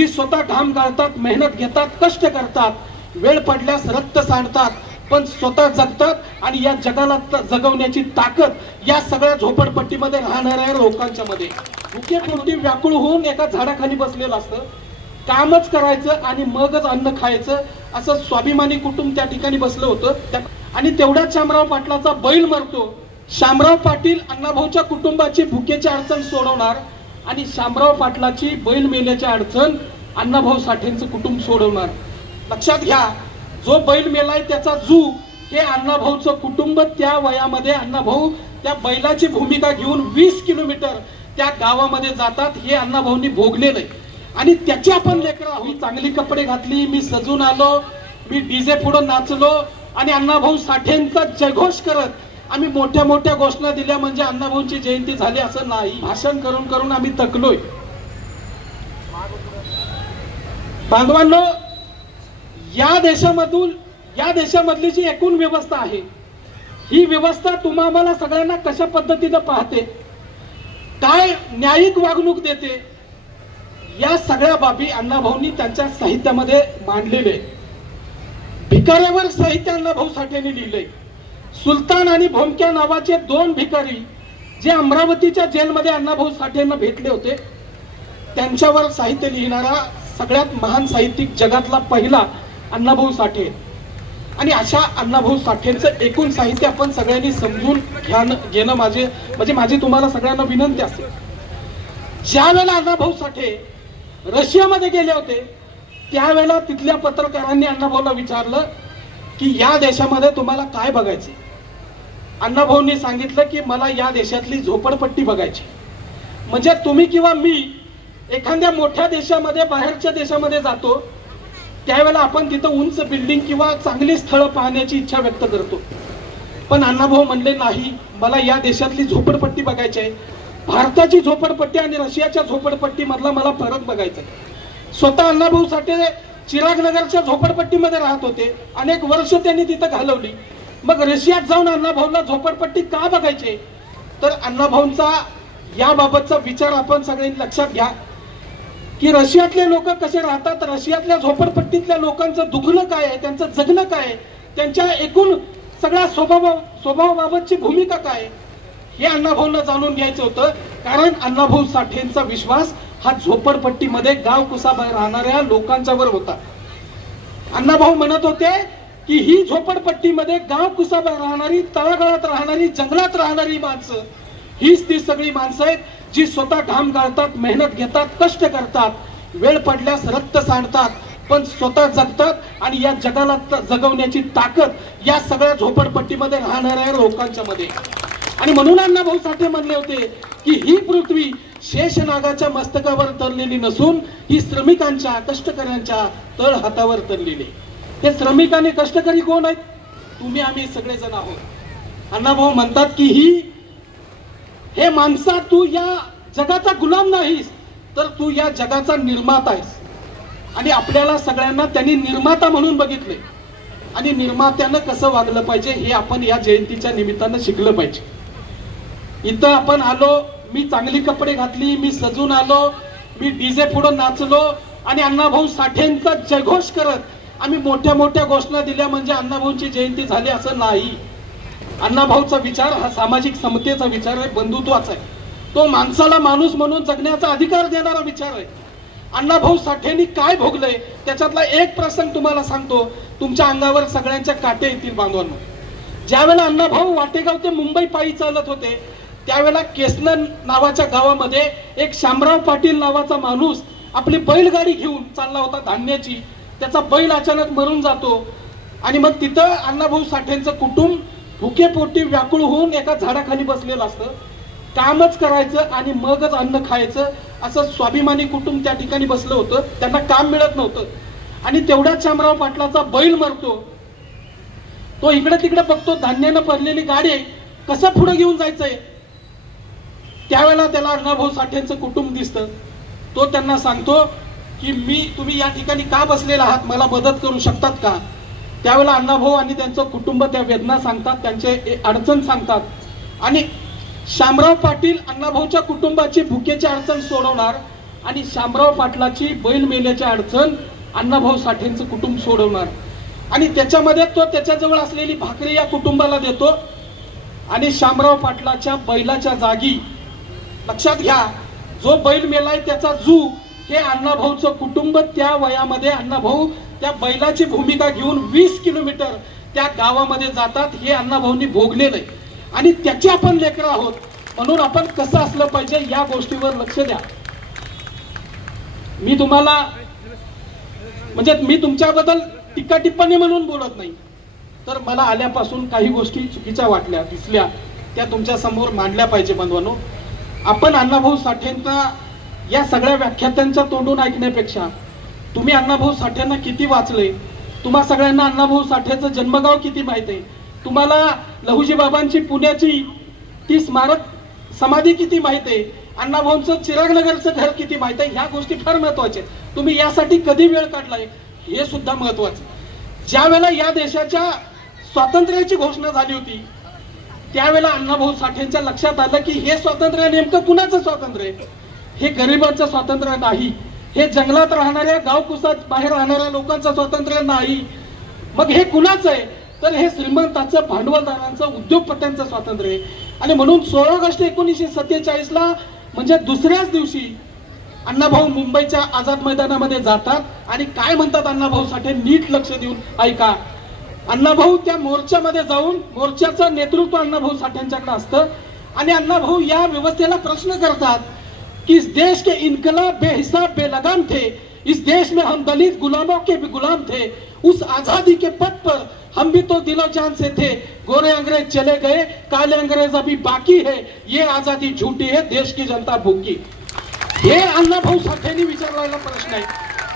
जी स्वतः घाम गाळतात मेहनत घेतात कष्ट करतात वेळ पडल्यास रक्त सांडतात पण स्वतः जगतात आणि या जगाला जगवण्याची ताकद या सगळ्या झोपडपट्टीमध्ये राहणाऱ्या लोकांच्या मध्ये. मुख्य पोटी व्याकुळ होऊन एका झाडाखाली बसलेलं असतं? कामच करायचं आणि मगच अन्न खायचं असं स्वाभिमानी कुटुंब त्या ठिकाणी बसलं होतं. आणि तेवढ्याच शामराव पाटलाचा बैल मरतो. शामराव पाटील अण्णाभाऊच्या कुटुंबाची भुकेची अडचण सोडवणार आणि शामराव पाटलाची बैल मेल्याची अडचण अण्णाभाऊ साठेंचं कुटुंब सोडवणार लक्षात घ्या जो बैल मेलाय त्याचा जू हे अण्णाभाऊचं कुटुंब त्या वयामध्ये अण्णाभाऊ त्या बैलाची भूमिका घेऊन वीस किलोमीटर त्या गावामध्ये जातात हे अण्णाभाऊंनी भोगलेलं आहे आणि त्याची आपण लेकरं आहोत. मी चांगली कपडे घातली मी सजून आलो मी डीजे पुढं नाचलो आणि अण्णाभाऊ साठेंचा जयघोष करत आम्ही मोठ्या मोठ्या घोषणा दिल्या म्हणजे अण्णाभाऊंची जयंती झाली असं नाही. भाषण करून करून आम्ही तकलोय बांधवांनो या देशामधून या देशामधली जी एकूण व्यवस्था आहे ही व्यवस्था तुम्हा आम्हाला सगळ्यांना कशा पद्धतीनं पाहते? काय न्यायिक वागणूक देते? या सगळ्या बाबी अण्णाभाऊंनी त्यांच्या साहित्यामध्ये मांडलेले भिकाऱ्यावर साहित्य अण्णाभाऊ साठेने लिहिलंय. सुलतान आणि भोमक्या नावाचे दोन भिकारी जे अमरावतीच्या जेलमध्ये अण्णाभाऊ साठेंना भेटले होते त्यांच्यावर साहित्य लिहिणारा सगळ्यात महान साहित्यिक जगातला पहिला अण्णाभाऊ साठे. आणि अशा अण्णाभाऊ साठेंचं एकूण साहित्य आपण सगळ्यांनी समजून घ्यान घेणं माझे म्हणजे माझी तुम्हाला सगळ्यांना विनंती असेल ज्या वेळेला अण्णाभाऊ साठे रशियामध्ये गेले होते त्यावेळेला तिथल्या पत्रकारांनी अण्णाभाऊला विचारलं की या देशामध्ये तुम्हाला काय बघायचे अण्णाभाऊंनी सांगितलं की मला या देशातली झोपडपट्टी बघायची. म्हणजे तुम्ही किंवा मी एखाद्या मोठ्या देशामध्ये बाहेरच्या देशामध्ये जातो त्यावेळेला आपण तिथं उंच बिल्डिंग किंवा चांगली स्थळं पाहण्याची इच्छा व्यक्त करतो. पण अण्णाभाऊ म्हणले नाही मला या देशातली झोपडपट्टी बघायची आहे. भारताची झोपडपट्टी आणि रशियाच्या झोपडपट्टीमधला मला फरक बघायचा आहे. स्वतः अण्णाभाऊ साठे चिराग नगरच्या झोपडपट्टीमध्ये राहत होते. अनेक वर्ष त्यांनी तिथं घालवली. मग रशियात जाऊन अण्णाभाऊला झोपडपट्टी का बघायचे? तर अण्णाभाऊंचा याबाबतचा विचार आपण सगळ्यांनी लक्षात घ्या. की रशियातले लोक कसे राहतात? रशियातल्या झोपडपट्टीतल्या लोकांचं दुखणं काय आहे? त्यांचं जगणं काय आहे? त्यांच्या एकूण सगळ्या स्वभाव स्वभावाबाबतची भूमिका काय हे अण्णाभाऊंना जाणून घ्यायचं होतं. कारण अण्णाभाऊ साठेंचा विश्वास हा झोपडपट्टीमध्ये गाव कुसाबाहेर राहणाऱ्या लोकांच्यावर होता. अण्णाभाऊ म्हणत होते की ही झोपडपट्टीमध्ये गाव कुसाबाहेर राहणारी तळागाळात राहणारी जंगलात राहणारी माणसं हीच ती सगळी माणसं आहेत जी स्वतः घाम गाळतात मेहनत घेतात कष्ट करतात वेळ पडल्यास रक्त सांडतात पण स्वतः जगतात आणि या जगाला जगवण्याची ताकद या सगळ्या झोपडपट्टीमध्ये राहणाऱ्या लोकांच्या मध्ये आणि म्हणून अण्णा भाऊ साठे म्हणले होते की ही पृथ्वी शेषनागाच्या मस्तकावर तरलेली नसून ही श्रमिकांच्या कष्टकऱ्यांच्या तळ हातावर तरलेली आहे. हे श्रमिक आणि कष्टकरी कोण आहेत तुम्ही आम्ही सगळेजण आहोत. अण्णाभाऊ म्हणतात की ही हे माणसा तू या जगाचा गुलाम नाहीस तर तू या जगाचा निर्माता आहेस. आणि आपल्याला सगळ्यांना त्यांनी निर्माता म्हणून बघितले. आणि निर्मात्यानं कसं वागलं पाहिजे हे आपण या जयंतीच्या निमित्तानं शिकलं पाहिजे. इथं आपण आलो मी चांगली कपडे घातली मी सजून आलो मी डीजे पुढं नाचलो आणि अण्णाभाऊ साठेंचा जयघोष करत आम्ही मोठ्या मोठ्या घोषणा दिल्या म्हणजे अण्णाभाऊंची जयंती झाली असं नाही. अण्णाभाऊचा विचार हा सामाजिक समतेचा विचार आहे बंधुत्वाचा आहे. तो माणसाला माणूस म्हणून जगण्याचा अधिकार देणारा विचार आहे. अण्णाभाऊ साठेंनी काय भोगलंय त्याच्यातला एक प्रसंग तुम्हाला सांगतो. तुमच्या अंगावर सगळ्यांच्या काटे येतील बांधवांनो. ज्यावेळेला अण्णाभाऊ वाटेगाव ते मुंबई पायी चालत होते त्यावेळेला केसलन नावाच्या गावामध्ये एक शामराव पाटील नावाचा माणूस आपली बैलगाडी घेऊन चालला होता धान्याची. त्याचा बैल अचानक मरून जातो. आणि मग तिथं अण्णाभाऊ साठेंचं कुटुंब भुकेपोटी व्याकुळ होऊन एका झाडाखाली बसलेलं असतं. कामच करायचं आणि मगच अन्न खायचं असं स्वाभिमानी कुटुंब त्या ठिकाणी बसलं होतं. त्यांना काम मिळत नव्हतं. आणि तेवढ्याच शामराव पाटलाचा बैल मरतो. तो इकडे तिकडे बघतो धान्यानं भरलेली गाडी आहे कसं पुढे घेऊन जायचंय? त्यावेळेला त्याला अण्णाभाऊ साठेंचं कुटुंब दिसतं. तो त्यांना सांगतो की मी तुम्ही या ठिकाणी का बसलेला आहात? मला मदत करू शकतात का? त्यावेळेला अण्णाभाऊ आणि त्यांचं कुटुंब त्या वेदना सांगतात त्यांचे अडचण सांगतात. आणि शामराव पाटील अण्णाभाऊच्या कुटुंबाची भुकेची अडचण सोडवणार आणि शामराव पाटलाची बैल मेल्याची अडचण अण्णाभाऊ साठेंचं कुटुंब सोडवणार. आणि त्याच्यामध्ये तो त्याच्याजवळ असलेली भाकरी या कुटुंबाला देतो. आणि शामराव पाटलाच्या बैलाच्या जागी लक्षात घ्या जो बैल मेलाय त्याचा जू हे अण्णाभाऊचं कुटुंब त्या वयामध्ये अण्णाभाऊ त्या बैलाची भूमिका घेऊन वीस किलोमीटर त्या गावामध्ये जातात हे अण्णाभाऊंनी भोगलेलं आहे आणि त्याचे आपण लेकर आहोत म्हणून आपण कसं असलं पाहिजे या गोष्टीवर लक्ष द्या. मी तुम्हाला म्हणजे मी तुमच्याबद्दल टीका टिप्पणी म्हणून बोलत नाही तर मला आल्यापासून काही गोष्टी चुकीच्या वाटल्या दिसल्या त्या तुमच्यासमोर मांडल्या पाहिजे बंधवांनो आपण अण्णाभाऊ साठेंना या सगळ्या व्याख्यात्यांच्या तोंडून ऐकण्यापेक्षा तुम्ही अण्णाभाऊ साठेंना किती वाचले? तुम्हा सगळ्यांना अण्णाभाऊ साठेचं जन्मगाव किती माहीत आहे? तुम्हाला लहुजी बाबांची पुण्याची ती स्मारक समाधी किती माहीत आहे? अण्णाभाऊंचं चिरागनगरचं घर किती माहीत आहे? ह्या गोष्टी फार महत्त्वाच्या आहेत. तुम्ही यासाठी कधी वेळ काढलाय? हे सुद्धा महत्वाचं ज्या वेळेला या देशाच्या स्वातंत्र्याची घोषणा झाली होती त्यावेळेला अण्णाभाऊ साठेंच्या लक्षात आलं की हे स्वातंत्र्य नेमकं कुणाचं स्वातंत्र्य आहे? हे गरिबांचं स्वातंत्र्य नाही. हे जंगलात राहणाऱ्या गावकुसात बाहेर राहणाऱ्या लोकांचं स्वातंत्र्य नाही. मग हे कुणाचं आहे? तर हे श्रीमंताचं भांडवलदारांचं उद्योगपत्यांचं स्वातंत्र्य आहे. आणि म्हणून सोळा ऑगस्ट एकोणीसशे सत्तेचाळीसला म्हणजे दुसऱ्याच दिवशी अण्णाभाऊ मुंबईच्या आझाद मैदानामध्ये जातात आणि काय म्हणतात अण्णाभाऊ साठे? नीट लक्ष देऊन ऐका. अण्णाभाऊ त्या मोर्चामध्ये जाऊन मोर्चाचं नेतृत्व अण्णाभाऊ साठ्यांच्याकडे असतं. आणि अण्णाभाऊ या व्यवस्थेला प्रश्न करतात. कि इस देश के इनकलाब बेहिसाब बेलगाम थे। इस देश में हम दलित गुलामों के भी गुलाम थे। उस आजादी के पद पर हम भी तो दिलो जान से थे। गोरे अंग्रेज चले गए काले अंग्रेज अभी बाकी है। ये आजादी झूठी है देश की जनता भूकी हे अण्णाभाऊ साठेंनी विचारलेला प्रश्न आहे.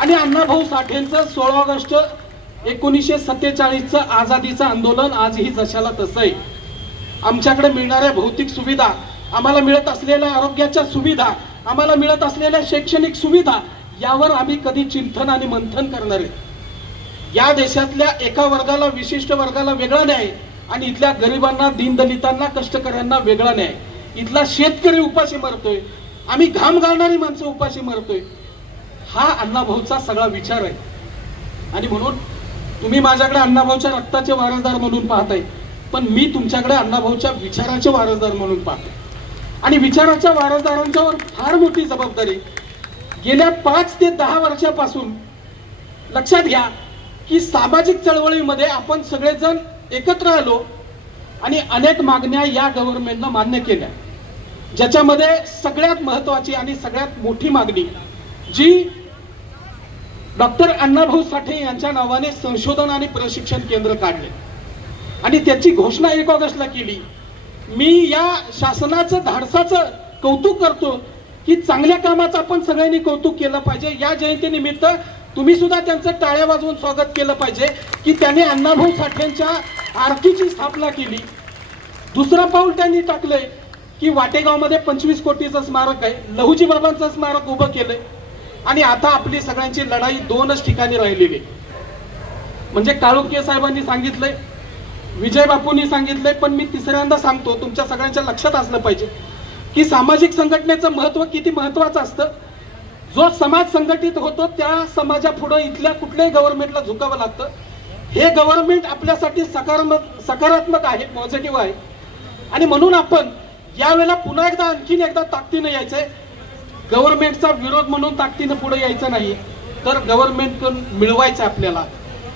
आणि अण्णाभाऊ साठेंचं सोळा ऑगस्ट एकोणीसशे सत्तेचाळीसचं आझादीचं आंदोलन आजही जशाला तसं आहे. आमच्याकडे मिळणाऱ्या भौतिक सुविधा आम्हाला मिळत असलेल्या आरोग्याच्या सुविधा आम्हाला मिळत असलेल्या शैक्षणिक सुविधा यावर आम्ही कधी चिंतन आणि मंथन करणार आहे या देशातल्या एका वर्गाला विशिष्ट वर्गाला वेगळा न्याय आणि इथल्या गरिबांना दीनदलितांना कष्टकऱ्यांना वेगळा न्याय. इथला शेतकरी उपाशी मरतोय आम्ही घाम घालणारी माणसं उपाशी मरतोय. हा अण्णाभाऊचा सगळा विचार आहे. आणि म्हणून तुम्ही माझ्याकडे अण्णाभाऊच्या रक्ताचे वारसदार म्हणून पाहताय पण मी तुमच्याकडे अण्णाभाऊच्या विचाराचे वारसदार म्हणून पाहतोय. आणि विचाराच्या वारसदारांच्यावर फार मोठी जबाबदारी. गेल्या पाच ते दहा वर्षापासून लक्षात घ्या की सामाजिक चळवळीमध्ये आपण सगळेजण एकत्र आलो आणि अनेक मागण्या या गव्हर्नमेंटनं मान्य केल्या. ज्याच्यामध्ये सगळ्यात महत्वाची आणि सगळ्यात मोठी मागणी जी डॉक्टर अण्णाभाऊ साठे यांच्या नावाने संशोधन आणि प्रशिक्षण केंद्र काढले. आणि त्याची घोषणा एक ऑगस्टला केली. मी या शासनाचं धाडसाचं कौतुक करतो की चांगल्या कामाचं आपण सगळ्यांनी कौतुक केलं पाहिजे. या जयंतीनिमित्त तुम्ही सुद्धा त्यांचं टाळ्या वाजवून स्वागत केलं पाहिजे की त्याने अण्णाभाऊ साठेंच्या आरतीची स्थापना केली. दुसरं पाऊल त्यांनी टाकलंय की वाटेगावमध्ये पंचवीस कोटीचं स्मारक आहे. लहुजी बाबांचं स्मारक उभं केलंय. आणि आता आपली सगळ्यांची लढाई दोनच ठिकाणी राहिलेली आहे. म्हणजे काळुके साहेबांनी सांगितलंय विजय बापूंनी सांगितलंय पण मी तिसऱ्यांदा सांगतो तुमच्या सगळ्यांच्या लक्षात असलं पाहिजे. की सामाजिक संघटनेचं महत्त्व किती महत्वाचं असतं? जो समाज संघटित होतो त्या समाजापुढं इथल्या कुठल्याही गव्हर्नमेंटला झुकावं लागतं. हे गव्हर्नमेंट आपल्यासाठी सकारात्मक सकारात्मक आहे पॉझिटिव्ह आहे. आणि म्हणून आपण यावेळेला पुन्हा एकदा आणखीन एकदा ताकदीनं यायचंय. गव्हर्नमेंटचा विरोध म्हणून ताकदीनं पुढे यायचं नाही तर गव्हर्नमेंट मिळवायचं आपल्याला.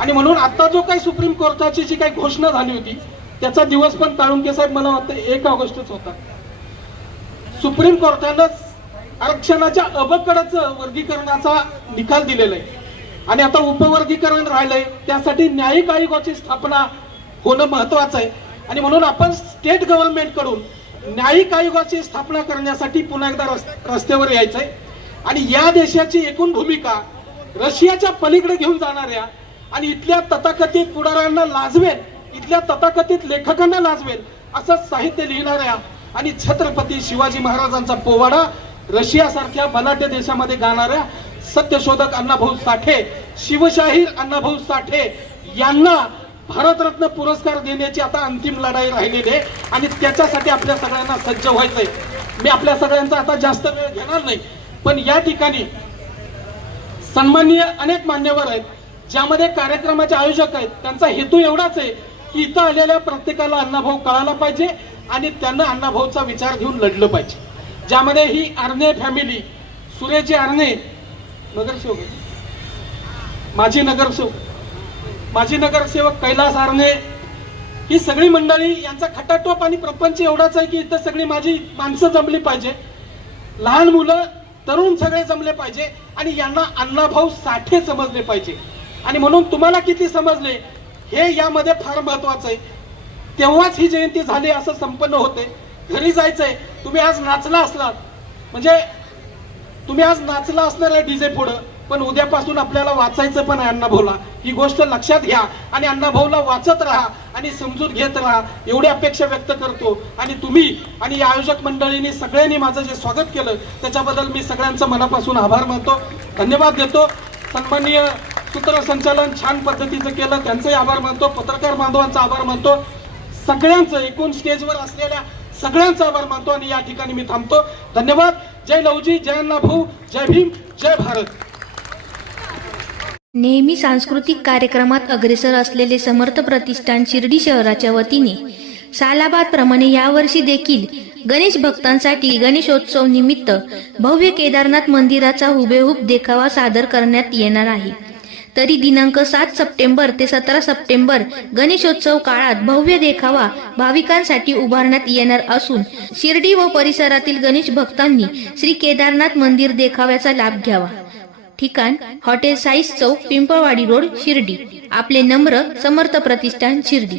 आणि म्हणून आता जो काही सुप्रीम कोर्टाची जी काही घोषणा झाली होती त्याचा दिवस पण काळुंके साहेब मला वाटतं एक ऑगस्टच होता. सुप्रीम कोर्टानं आरक्षणाच्या अबकडचं वर्गीकरणाचा निकाल दिलेला आहे आणि आता उपवर्गीकरण राहिलंय त्यासाठी न्यायिक आयोगाची स्थापना होणं महत्वाचं आहे. आणि म्हणून आपण स्टेट गव्हर्नमेंटकडून न्यायिक आयोगाची स्थापना करण्यासाठी पुन्हा एकदा रस्त्यावर यायचंय. आणि या देशाची एकूण भूमिका रशियाच्या पलीकडे घेऊन जाणाऱ्या आणि इथल्या तथाकथित पुढाऱ्यांना लाजवेल इथल्या तथाकथित लेखकांना लाजवेल असं साहित्य लिहिणाऱ्या आणि छत्रपती शिवाजी महाराजांचा पोवाडा रशियासारख्या बलाढ्य देशामध्ये गाणाऱ्या सत्यशोधक अण्णाभाऊ साठे शिवशाहीर अण्णाभाऊ साठे यांना भारतरत्न पुरस्कार देण्याची आता अंतिम लढाई राहिलेली आहे आणि त्याच्यासाठी आपल्या सगळ्यांना सज्ज व्हायचंय. मी आपल्या सगळ्यांचा आता जास्त वेळ घेणार नाही पण या ठिकाणी सन्माननीय अनेक मान्यवर आहेत. ज्यामध्ये कार्यक्रमाचे आयोजक आहेत त्यांचा हेतू एवढाच आहे की इथं आलेल्या प्रत्येकाला अण्णाभाऊ कळायला पाहिजे आणि त्यांना अण्णाभाऊचा विचार घेऊन लढलं पाहिजे. ज्यामध्ये ही आरणे फॅमिली सुरेजी आरणे नगरसेवक माजी नगरसेवक. माजी नगरसेवक कैलास आरणे ही सगळी मंडळी यांचा खटाटोप आणि प्रपंच एवढाच आहे की इथं सगळी माझी माणसं जमली पाहिजे. लहान मुलं तरुण सगळे जमले पाहिजे आणि यांना अण्णाभाऊ साठे समजले पाहिजे. आणि म्हणून तुम्हाला किती समजले? हे यामध्ये फार महत्वाचं आहे. तेव्हाच ही जयंती झाली असं संपन्न होते. घरी जायचंय. तुम्ही आज नाचला असलात. म्हणजे तुम्ही आज नाचला असणार आहे डीजे पुढं पण उद्यापासून आपल्याला वाचायचं पण आहे अण्णाभाऊला ही गोष्ट लक्षात घ्या आणि अण्णाभाऊला वाचत राहा आणि समजून घेत राहा. एवढी अपेक्षा व्यक्त करतो. आणि तुम्ही आणि या आयोजक मंडळींनी सगळ्यांनी माझं जे स्वागत केलं त्याच्याबद्दल मी सगळ्यांचं मनापासून आभार मानतो. धन्यवाद देतो. सन्माननीय सूत्रसंचालन छान पद्धतीचं केलं. त्यांचंही आभार मानतो. पत्रकार बांधवांचा आभार मानतो. सगळ्यांचं एकूण स्टेजवर असलेल्या सगळ्यांचा आभार मानतो आणि या ठिकाणी मी थांबतो. धन्यवाद. जय लवजी जय अण्णा भाऊ जय भीम जय भारत. नेहमी सांस्कृतिक कार्यक्रमात अग्रेसर असलेले समर्थ प्रतिष्ठान शिर्डी शहराच्या वतीने सालाबाद प्रमाणे यावर्षी देखील गणेश भक्तांसाठी गणेशोत्सव निमित्त भव्य केदारनाथ मंदिराचा हुबेहूब देखावा सादर करण्यात येणार आहे. तरी दिनांक सात सप्टेंबर ते सतरा सप्टेंबर गणेशोत्सव काळात भव्य देखावा भाविकांसाठी उभारण्यात येणार असून शिर्डी व परिसरातील गणेश भक्तांनी श्री केदारनाथ मंदिर देखाव्याचा लाभ घ्यावा. ठिकाण हॉटेल साईस चौक पिंपळवाडी रोड शिर्डी. आपले नम्र समर्थ प्रतिष्ठान शिर्डी.